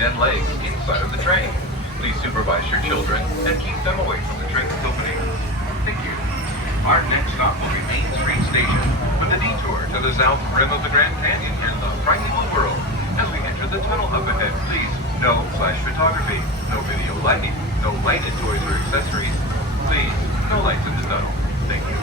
feet and legs inside of the train. Please supervise your children and keep them away from the train's opening. Thank you. Our next stop will be Main Street Station with a detour to the south rim of the Grand Canyon and the Primeval world. As we enter the tunnel up ahead, please, no flash photography, no video lighting, no lighted toys or accessories. Please, no lights in the tunnel. Thank you.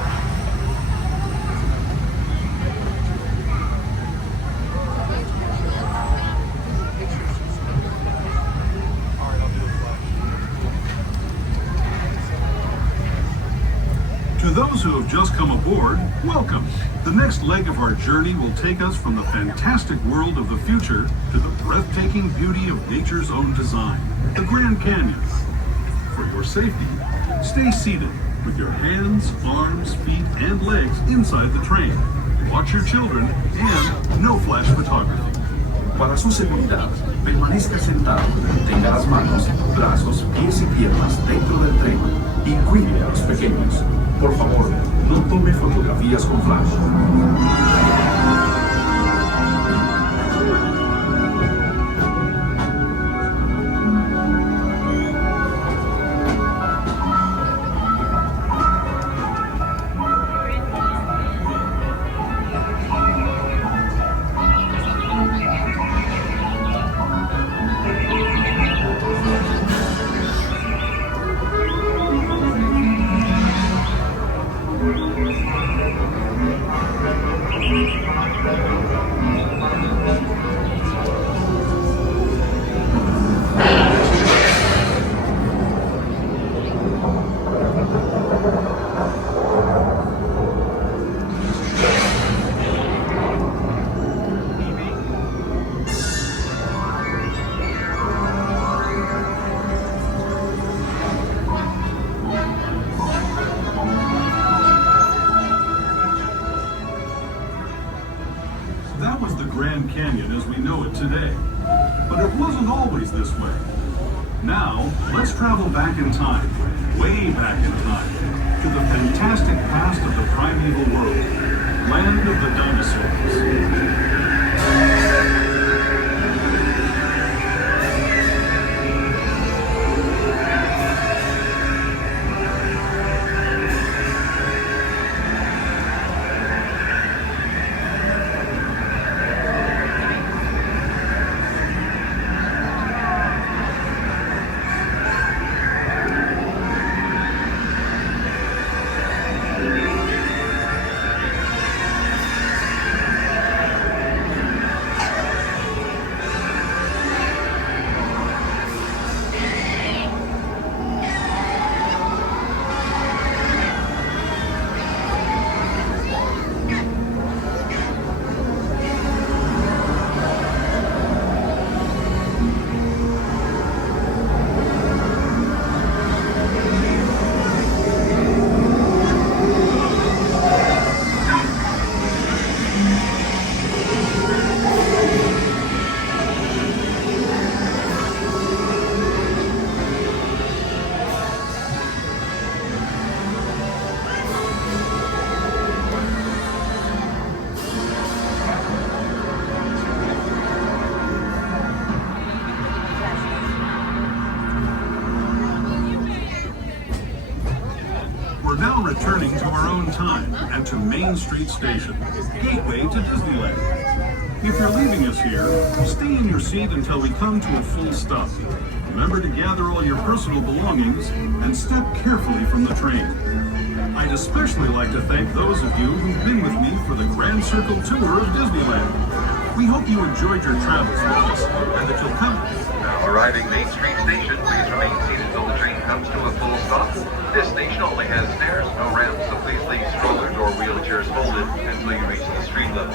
To those who have just come aboard, welcome. The next leg of our journey will take us from the fantastic world of the future to the breathtaking beauty of nature's own design, the Grand Canyon. For your safety, stay seated with your hands, arms, feet, and legs inside the train. Watch your children and no flash photography. Para su seguridad, permanezca sentado, tenga las manos, brazos, pies y piernas dentro del tren y cuide a los pequeños. Por favor, no tome fotografías con flash. That was the Grand Canyon as we know it today. But it wasn't always this way. Now, let's travel back in time, way back in time, to the fantastic past of the primeval world, land of the dinosaurs. We're now returning to our own time and to Main Street Station, gateway to Disneyland. If you're leaving us here, stay in your seat until we come to a full stop. Remember to gather all your personal belongings and step carefully from the train. I'd especially like to thank those of you who've been with me for the Grand Circle Tour of Disneyland. We hope you enjoyed your travels with us and that you'll come. Now arriving Main Street Station, please remain seated until the train comes to a full stop. This station only has stairs, no ramps, so please leave strollers or wheelchairs folded until you reach the street level.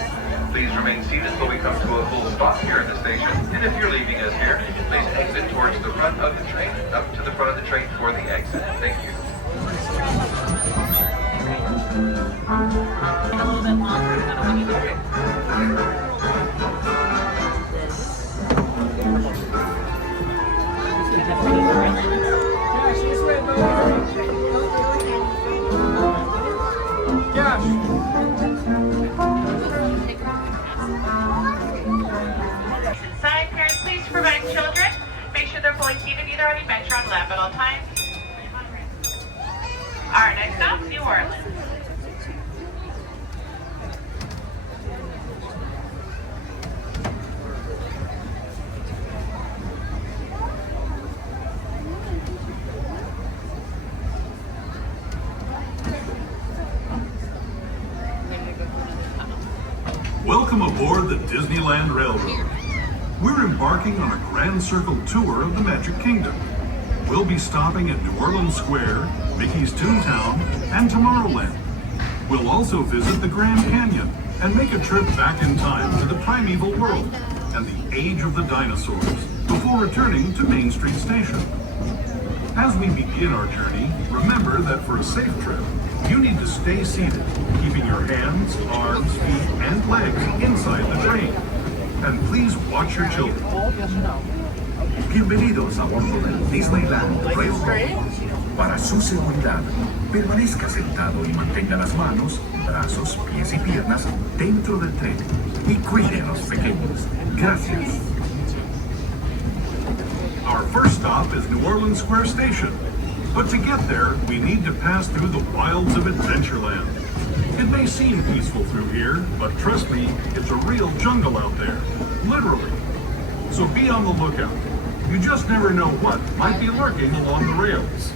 Please remain seated until we come to a full stop here in the station. And if you're leaving us here, please exit towards the front of the train, up to the front of the train for the exit. Thank you. A little bit longer than when you do it. Inside, parents, please provide children either on the bench or on lap at all times. Our next stop, New Orleans. Welcome aboard the Disneyland Railroad. We're embarking on a grand circle tour of the Magic Kingdom. We'll be stopping at New Orleans Square, Mickey's Toontown, and Tomorrowland. We'll also visit the Grand Canyon and make a trip back in time to the Primeval world and the age of the dinosaurs before returning to Main Street Station. As we begin our journey, remember that for a safe trip, you need to stay seated, keeping your hands, arms, feet, and legs inside the train. And please watch your children. Bienvenidos a bordo del Disneyland Railroad. Para su seguridad, permanezca sentado y mantenga las manos, brazos, pies y piernas dentro del tren y cuide a los pequeños. Gracias. Our first stop is New Orleans Square Station. But to get there, we need to pass through the wilds of Adventureland. It may seem peaceful through here, but trust me, it's a real jungle out there. Literally. So be on the lookout. You just never know what might be lurking along the rails.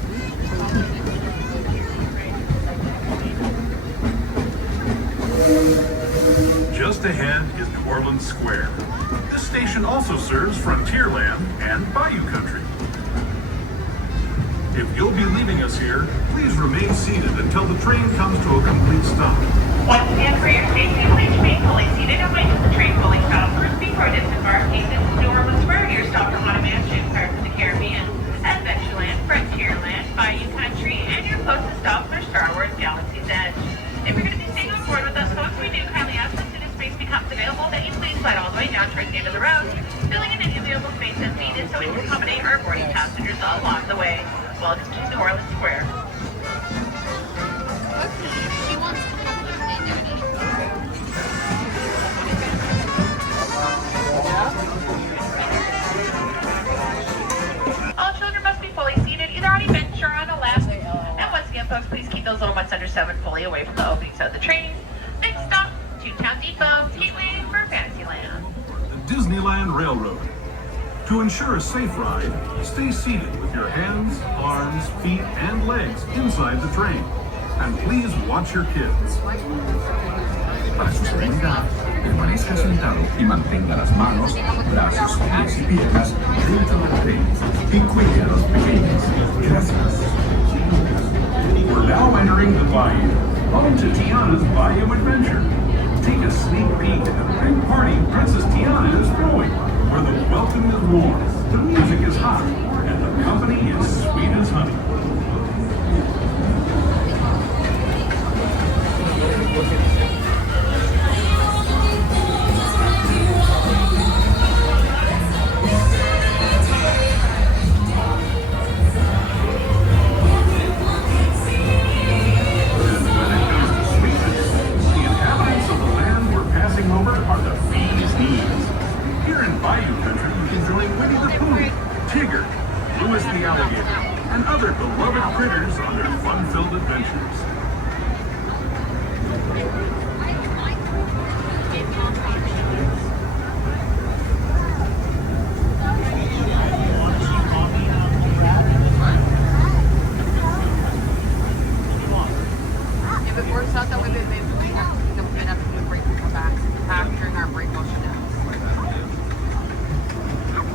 Just ahead is New Orleans Square. This station also serves Frontierland and Bayou Country. If you'll be leaving us here, please remain seated until the train comes to a complete stop. Once again, for your safety, please remain fully seated and wait till the train fully stops. First, before disembarking, this is New Orleans Square, your stop for Haunted Mansion, Pirates of the Caribbean, Adventureland, Frontierland, Bayou Country, and your closest stop for Star Wars Galaxy's Edge. If you're going to be staying on board with us, folks, we do kindly ask that as soon as space becomes available, that you please slide all the way down towards the end of the road, filling in any available space as needed so we can accommodate our boarding passengers all along the way. Welcome to New Orleans Square. She wants to have you stay there. All children must be fully seated, either on a bench or on a lap. And once again, folks, please keep those little ones under 7 fully away from the openings of the train. Next stop, Toontown Depot, Gateway for Fantasyland. The Disneyland Railroad. To ensure a safe ride, stay seated with your hands, arms, feet, and legs inside the train. And please watch your kids. Para su seguridad, permanezca sentado y mantenga las manos, brazos, pies y piernas dentro del tren y cuide a los pequeños. Gracias. We're now entering the Bayou, home to Tiana's Bayou Adventure. Take a sneak peek at the big party Princess Tiana is throwing, where the welcome is warm, the music is hot, and the company is sweet as honey. And other beloved critters on their fun-filled adventures. If it works out that way, then maybe we have to do a break and come back during our break motion now.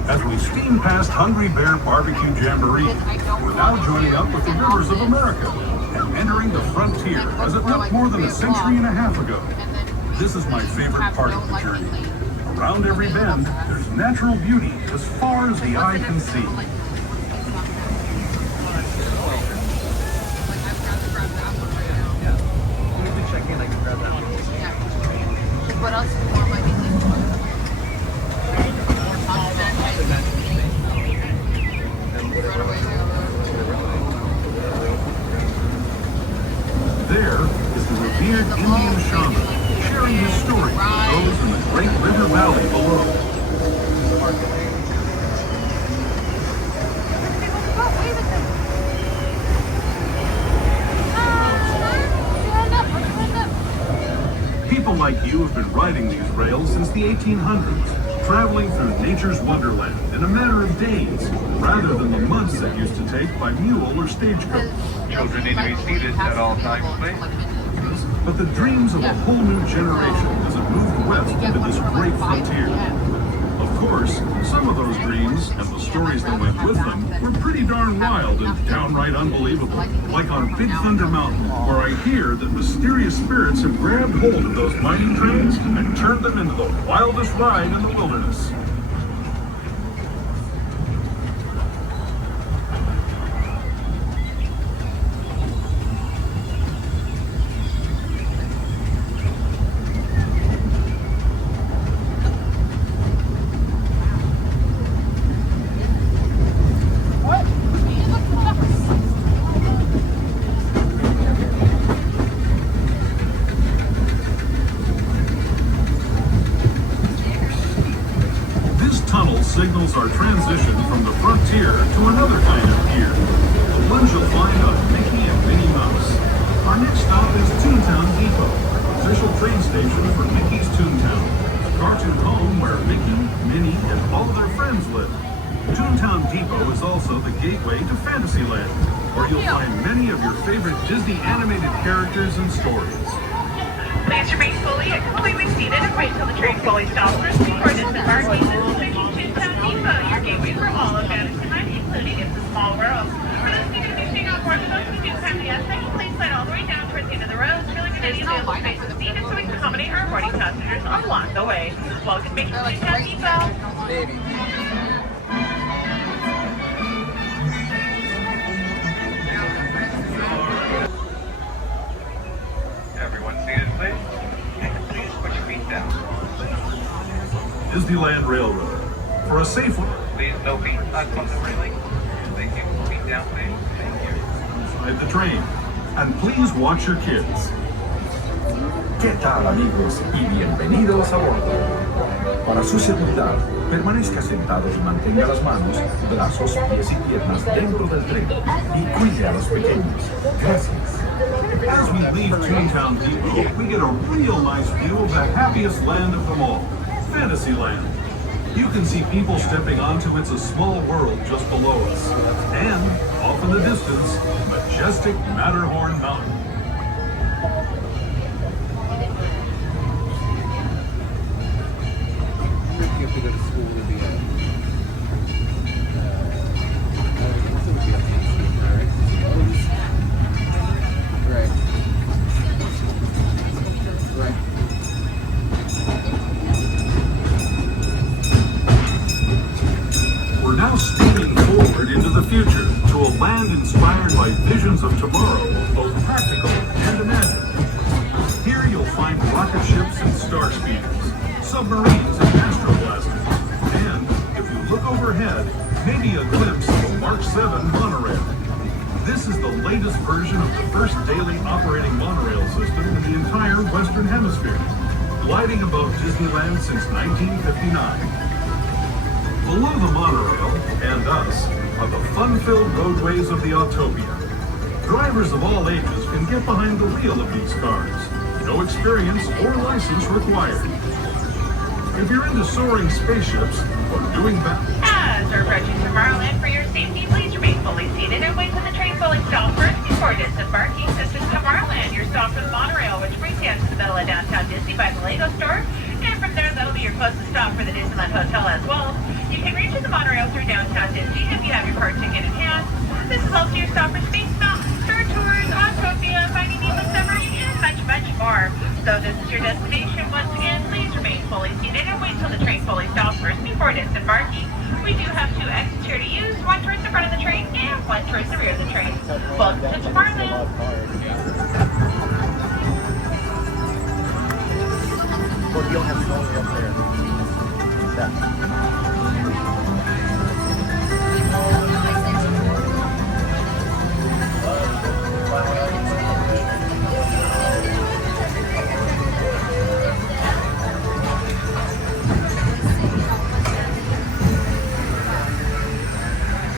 As we steam past Hungry Bear Barbecue Jamboree, we're now joining up with the Rivers of America and entering the frontier as it looked more than a century and a half ago. This is my favorite part of the journey. Around every bend, there's natural beauty as far as the eye can see. What else do you want, like, There is the revered Indian shaman sharing his story with those in the great river valley below. have been riding these rails since the 1800s, traveling through nature's wonderland in a matter of days, rather than the months it used to take by mule or stagecoach. Children need to be seated at all times, please. But the dreams of a whole new generation as it moved west into this great frontier. Of course, some of those dreams and the stories that went with them were pretty darn wild and downright unbelievable. Like on Big Thunder Mountain, where I hear that mysterious spirits have grabbed hold of those mighty trains and turned them into the wildest ride in the wilderness. Signals our transition from the frontier to another kind of gear, the ones you'll find on Mickey and Minnie Mouse. Our next stop is Toontown Depot, official train station for Mickey's Toontown, a cartoon home where Mickey, Minnie, and all their friends live. Toontown Depot is also the gateway to Fantasyland, where you'll find many of your favorite Disney animated characters and stories. Please remain fully and completely seated and wait till the train fully stops before disembarking. Your gateway for all of Fantasyland, including It's a Small World. For those of you who staying on board with us, we do kindly ask that you please slide all the way down towards the end of the road, filling in any available spaces needed so we can accommodate our boarding passengers along the way. Welcome back to Toontown Depot. Everyone seated, please. And please put your feet down. Disneyland Railroad. For a safe one. Please, no feet on the railing. Thank you. Feet down, please. Thank you. Inside the train. And please watch your kids. ¿Qué tal, amigos? Y bienvenidos a bordo. Para su seguridad, permanezca sentado y mantenga las manos, brazos, pies y piernas dentro del tren y cuide a los pequeños. Gracias. As we leave Toontown Depot, we get a real nice view of the happiest land of them all, Fantasyland. You can see people stepping onto It's a Small World just below us. And, off in the distance, majestic Matterhorn Mountain. You have to go to school to be right. We're now speeding forward into the future to a land inspired by visions of tomorrow, both practical and imagined. Here you'll find rocket ships and star speeders, submarines and astroblasters, and, if you look overhead, maybe a glimpse of a Mark 7 monorail. This is the latest version of the first daily operating monorail system in the entire Western Hemisphere, gliding above Disneyland since 1959. Below the monorail, and us, are the fun-filled roadways of the Autopia. Drivers of all ages can get behind the wheel of these cars. No experience or license required. If you're into soaring spaceships or doing As we're approaching Tomorrowland, for your safety, please remain fully seated and wait till the train fully stops first before disembarking. This is Tomorrowland, your stop for the monorail, which brings you out to the middle of downtown Disney by the Lego store. And from there, that'll be your closest stop for the Disneyland Hotel as well. You can reach the monorail through downtown Disney if you have your park ticket in hand. This is also your stop for Space Mountain, Star Tours, Autopia, Finding Nemo Submarine, and much, much more. So this is your destination. Once again, please remain fully seated and wait till the train fully stops first before disembarking. We do have 2 exits here to use, one towards the front of the train and one towards the rear of the train. Welcome to Tomorrowland. Well, you'll have to go